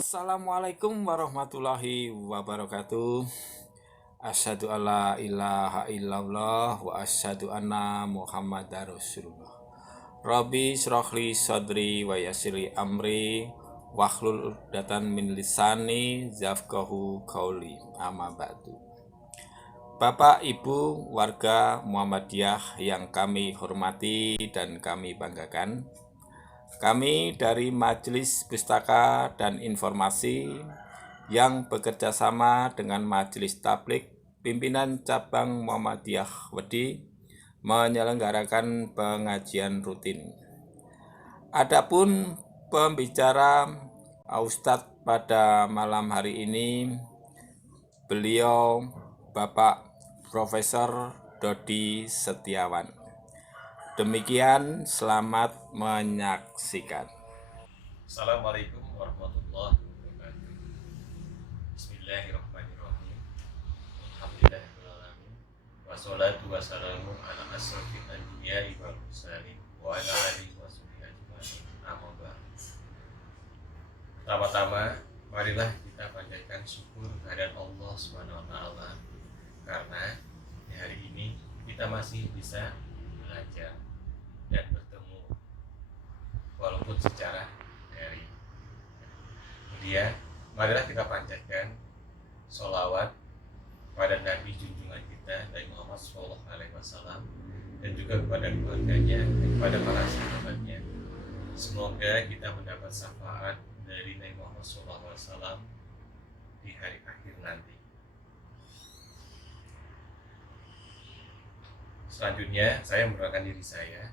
Assalamualaikum warahmatullahi wabarakatuh. Asyhadu alla ilaha illallah wa asyhadu anna Muhammadar Rasulullah. Rabbi shrahli sadri wa yassirli amri wahlul 'uqdatam min lisani yafqahu qauli. Amma ba'du. Bapak, Ibu, warga Muhammadiyah yang kami hormati dan kami banggakan, kami dari Majelis Pustaka dan Informasi yang bekerja sama dengan Majelis Tabligh Pimpinan Cabang Muhammadiyah Wedi menyelenggarakan pengajian rutin. Adapun pembicara Ustadz pada malam hari ini, beliau Bapak Profesor Dodi Setiawan. Demikian, selamat menyaksikan. Assalamualaikum warahmatullahi wabarakatuh. Bismillahirrahmanirrahim. Alhamdulillahirrahmanirrahim. Wassalatu wassalamu ala asrofil anbiya'i wal mursalin wa ala alihi wa sahbihi ajma'in. Amma ba'du. Pertama-tama, marilah kita panjatkan syukur kehadirat Allah Subhanahu wa taala karena di hari ini kita masih bisa belajar dan bertemu walaupun secara daring. Kemudian, marilah kita panjatkan sholawat pada Nabi junjungan kita Nabi Muhammad SAW dan juga kepada keluarganya dan kepada para sahabatnya. Semoga kita mendapat syafaat dari Nabi Muhammad SAW di hari akhir nanti. Selanjutnya, saya memperkenalkan diri saya.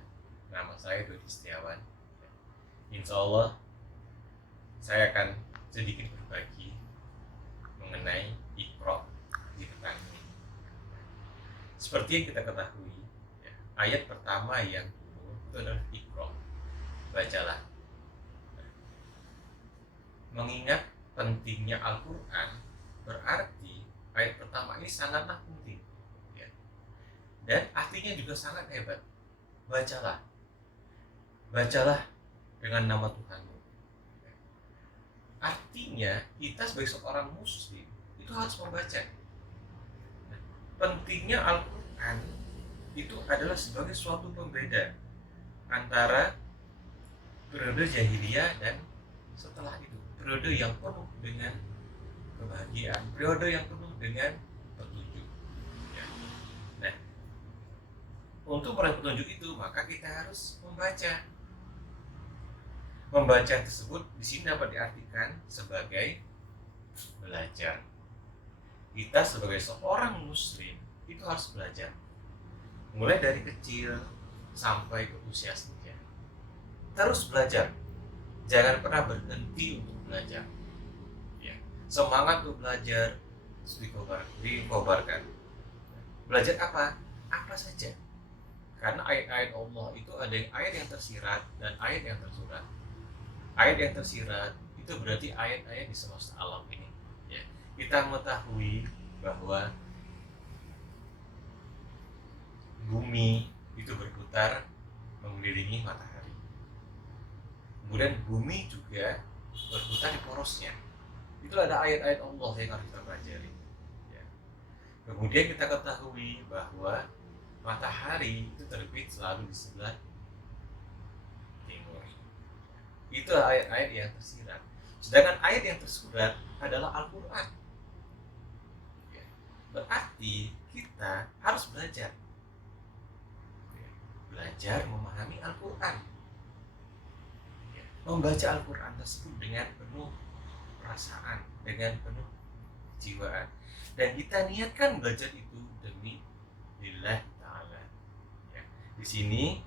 Nama saya Dodi Setiawan. Insya Allah, saya akan sedikit berbagi mengenai Iqra di petang ini. Seperti yang kita ketahui, ayat pertama yang turun itu adalah Iqra, bacalah. Mengingat pentingnya Al-Quran, berarti ayat pertama ini sangatlah penting, dan artinya juga sangat hebat. Bacalah, bacalah dengan nama Tuhanmu. Artinya kita sebagai seorang muslim itu harus membaca. Pentingnya Al-Quran itu adalah sebagai suatu pembeda antara periode jahiliyah dan setelah itu, periode yang penuh dengan kebahagiaan, periode yang penuh dengan petunjuk. Nah, untuk meraih petunjuk itu maka kita harus membaca. Membaca tersebut di sini dapat diartikan sebagai belajar. Kita sebagai seorang muslim itu harus belajar, mulai dari kecil sampai ke usia senja. Terus belajar, jangan pernah berhenti untuk belajar. Semangat untuk belajar dikobarkan. Belajar apa? Apa saja. Karena ayat-ayat Allah itu ada yang ayat yang tersirat dan ayat yang tersurat. Ayat yang tersirat itu berarti ayat-ayat di semesta alam ini. Kita mengetahui bahwa bumi itu berputar mengelilingi matahari. Kemudian bumi juga berputar di porosnya. Itu ada ayat-ayat Allah yang harus kita pelajari. Kemudian kita ketahui bahwa matahari itu terbit selalu di sebelah timur. Itu ayat-ayat yang tersirat. Sedangkan ayat yang tersurat adalah Al-Quran. Berarti kita harus belajar. Belajar memahami Al-Quran. Membaca Al-Quran tersebut dengan penuh perasaan, dengan penuh jiwaan. Dan kita niatkan belajar itu demi lillah ta'ala. Di sini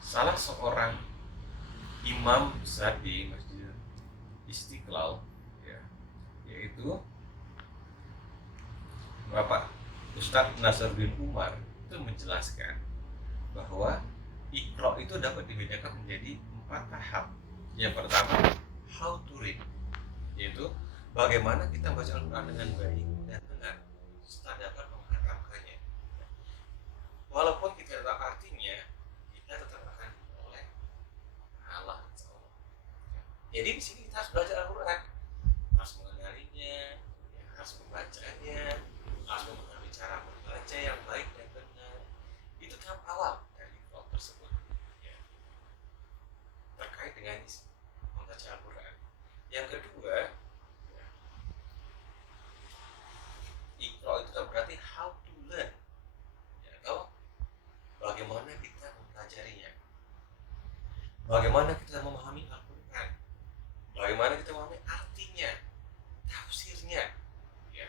salah seorang imam besar di Masjid Istiqlal, yaitu Bapak Ustadz Nasruddin Umar, itu menjelaskan bahwa Iqra itu dapat dibedakan menjadi 4 tahap. Yang pertama, how to read, yaitu bagaimana kita membaca Al-Quran dengan baik dan benar serta dapat menghatamkannya. Walaupun kita tidak artinya, kita tetap akan oleh Allah. Jadi di sini kita harus belajar Al-Quran, harus mengenalinya, ya, harus membacanya, harus memahami cara membaca yang baik dan benar. Itu tahap awal dari Iqra tersebut, ya, terkait dengan membaca Al-Quran. Yang kedua, ya, Iqra itu kan berarti how to learn, ya, atau bagaimana kita mempelajarinya, bagaimana kita memahami Al-Quran, bagaimana kita memahami artinya, tafsirnya, ya,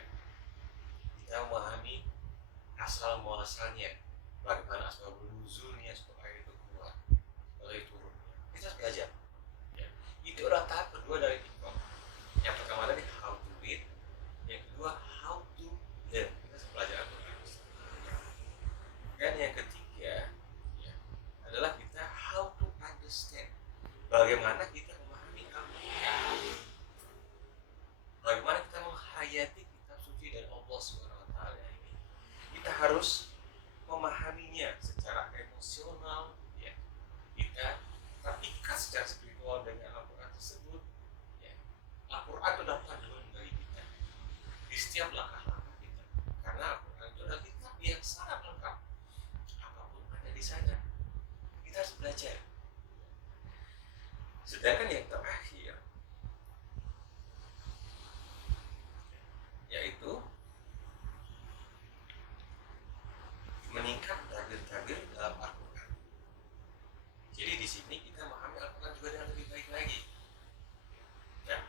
kita memahami asal muasalnya, bagaimana asbab nuzulnya supaya itu keluar, supaya itu turun. Kita harus belajar. Ya. Itu adalah tahap kedua dari Iqra. Yang pertama tadi how to read, yang kedua how to learn. Kita harus belajar Al-Quran. Dan yang ketiga, ya, adalah kita how to understand. Bagaimana kita memahami Al-Quran, bagaimana kita menghayati kitab suci dari Allah SWT ini. Kita harus memahaminya secara emosional, ya. Kita terikat secara spiritual dengan Al-Quran tersebut, ya. Al-Quran itu adalah panduan bagi kita di setiap langkah-langkah kita, karena Al-Quran itu adalah kitab yang sangat lengkap. Apapun ada di sana, kita harus belajar. Sedangkan yang terakhir, yaitu meningkat tabir-tabir dalam Al-Quran. Jadi di sini kita memahami Al-Quran juga dengan lebih baik lagi. Nah,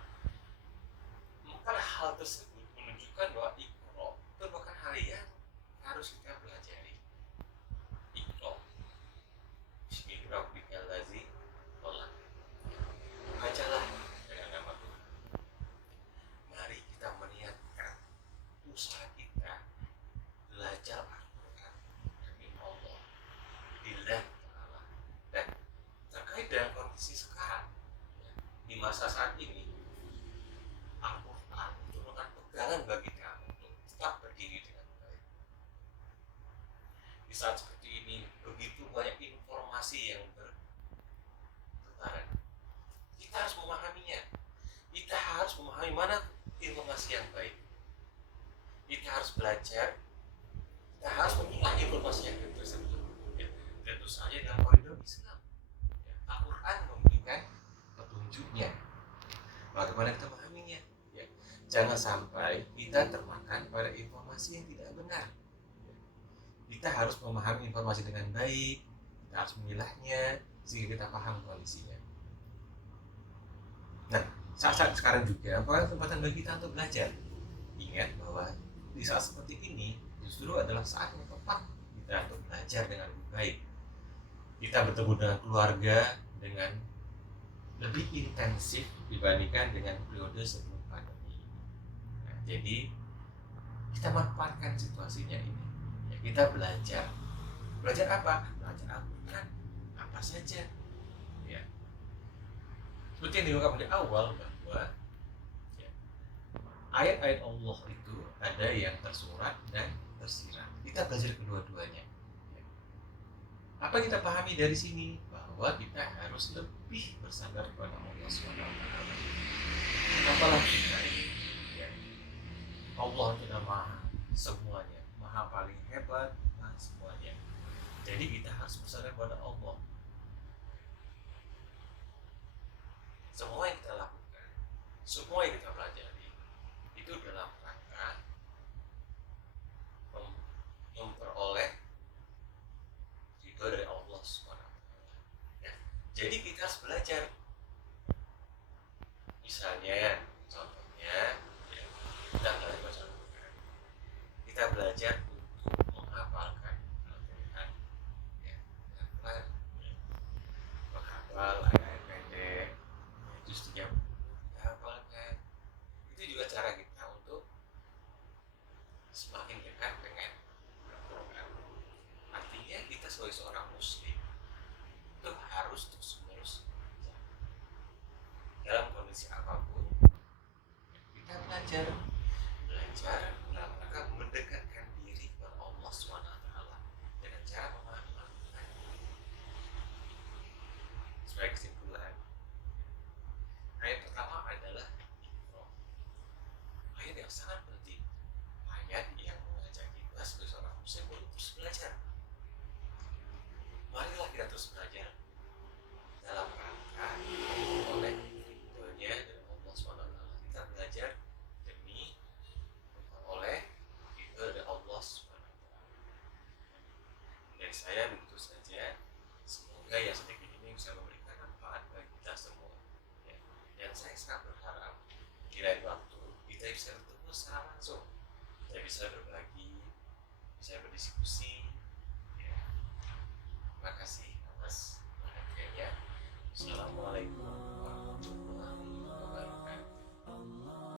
empat hal tersebut menunjukkan bahwa Iqra itu bukan hal yang harus kita pelajari. Iqra, Bismillahirrahmanirrahim. Bacalah dengan nama Tuhan. Mari kita meniatkan usaha kita belajar Al-Quran demi Allah, billah ta'ala. Dan terkait dengan kondisi sekarang, di masa saat ini, Al-Quran itu merupakan pegangan bagi kamu untuk tetap berdiri dengan baik. Di saat seperti ini, begitu banyak informasi yang bertebaran. Kita harus memahaminya. Kita harus memahami mana informasi yang baik. Kita harus belajar. Kita harus memilah informasi yang baik tersebut. Ya, tentu saja dalam koridor Islam. Ya, Al-Quran memberikan petunjuknya. Bagaimana kita memahaminya? Ya, jangan sampai kita termakan pada informasi yang tidak benar. Ya, kita harus memahami informasi dengan baik. Kita harus memilahnya sehingga kita paham kondisinya. Nah, saat-saat sekarang juga merupakan kesempatan bagi kita untuk belajar. Ingat bahwa di saat seperti ini justru adalah saat yang tepat kita untuk belajar dengan lebih baik. Kita bertemu dengan keluarga dengan lebih intensif dibandingkan dengan periode sebelum pandemi. Nah, jadi kita manfaatkan situasinya ini. Ya, kita belajar. Belajar apa? Belajar Al-Quran. Apa saja. Ya. Seperti yang diungkapkan di awal bahwa, ya, ayat-ayat Allah itu ada yang tersurat dan tersirat. Kita belajar kedua-duanya. Ya. Apa yang kita pahami dari sini? Bahwa kita harus lebih bersandar kepada Allah SWT. Apalah kita ini, ya. Allah itu maha semuanya, maha paling hebat, maha semuanya. Jadi kita harus bersandar kepada Allah. Semua yang kita lakukan, semua yang kita pelajari, itu dalam rangka memperoleh ridho dari Allah SWT. Ya. Jadi kita harus belajar. Misalnya, contohnya, ya, kita belajar baca Al-Quran. Kita belajar untuk menghafalkan Al-Quran. Ya, menghafal ayat-ayat pendek. Justru yang kita hafalkan. Itu juga cara kita untuk semakin dekat dengan Al-Quran. Artinya kita sebagai seorang muslim itu harus terus-menerus dalam kondisi apapun kita belajar dalam rangka mendekatkan diri kepada Allah SWT dengan cara memahami Al-Quran. Sebagai kesimpulan, ayat saya begitu saja. Semoga yang sedikit ini bisa memberikan manfaat bagi kita semua. Ya. Dan saya sangat berharap di lain waktu kita bisa bertemu secara langsung, kita bisa berbagi, bisa berdiskusi. Ya. Terima kasih atas perhatiannya. Assalamualaikum.